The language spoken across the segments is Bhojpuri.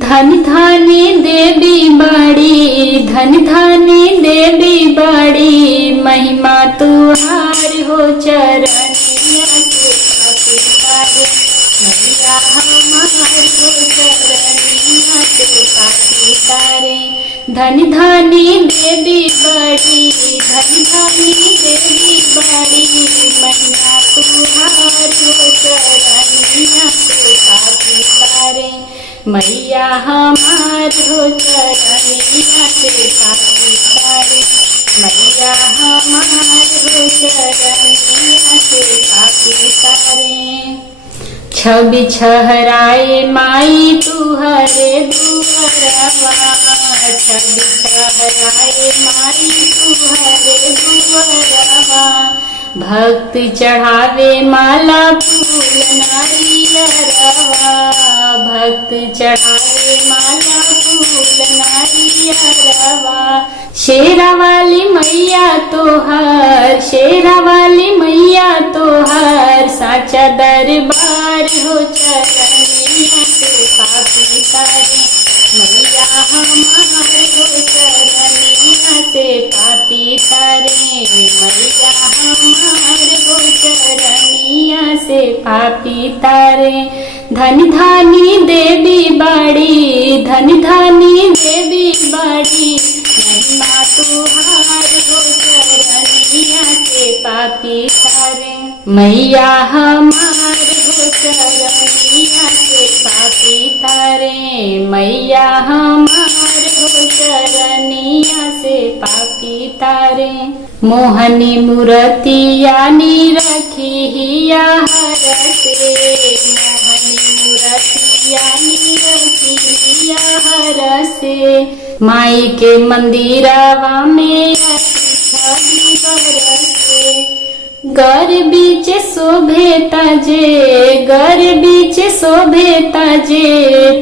धन धानी देवी बड़ी, धन धानी देवी बड़ी, महिमा तुहार हो चरनिया के पापी तारे। मैया हमार हो चरनिया के पापी तारे। धन धानी देवी बड़ी, धन धानी देवी बड़ी, महिमा तुहार हो चरनिया के पापी तारे। मैया हमार हो चरनिया के पापी तारे। मैया हमार हो चरनिया के पापी तारे। छवि छहराए माई तुहरे दुअरवा, छवि छहराए माई तुहरे दुअरवा। भक्त चढ़ावे माला फूल नारियरवा, भक्त चढ़ावे माला फूल नारियरवा। शेरा वाली मैया तोहर, शेरा वाली मैया तोहर, साचा दरबार हो चरनिया के पापी तारे। मैया हमार हो चरनिया से पापी तारे। मैया हमार हो चरनिया से पापी तारे। धन धानी देवी बड़ी, धन धानी देवी बड़ी, महिमा तुहार हो चरनिया के पापी तारे। मैया हमार हो चरनिया के पापी तारे। मैया हमार हो चरनिया से पापी तारे। मोहनी मूर्तिया रखी हिया हरसे, मोहनी मूर्तिया रखी हिया हरसे। माई के मंदिरवा में छवि बरसे। घर बीच शोभे ताजे, घर बीच शोभे ताजे,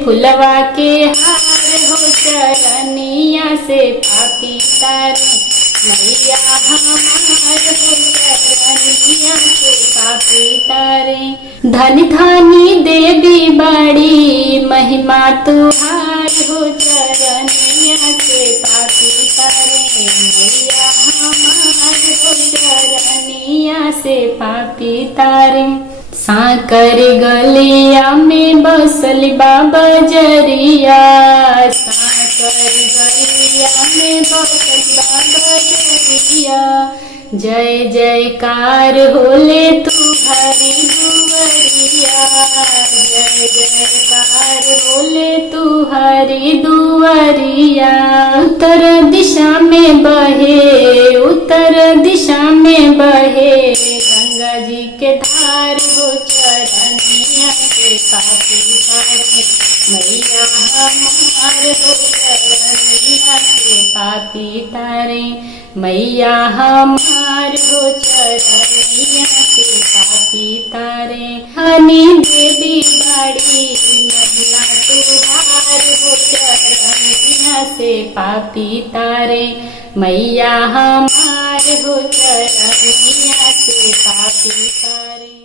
फुलवा के हार हो चरनिया से पापी तारे। मैया हमार हो चरनिया से पापी तारे। धन धानी देवी बड़ी, महिमा तुहार हो चरनिया से पापी तारे। मैया हमार हो चरनिया से पापी तारे। साकर गलिया में बसल बाबा जरिया, साकर गलिया में बसल बाबा जरिया। जय जयकार होले तुहरी दुअरिया, जय जयकार होले तुहरी दुअरिया। उत्तर दिशा में बहे, उत्तर दिशा में बहे, गंगा जी के धार हो चरनिया के पापी तारे। मैया हमार हो चरनिया के पापी तारे। मैया हमार हो चरनिया के पापी तारे। हनी देवी बड़ी, महिमा तुहार हो चरनिया से पापी तारे। मैया हमार हो चरनिया से पापी तारे।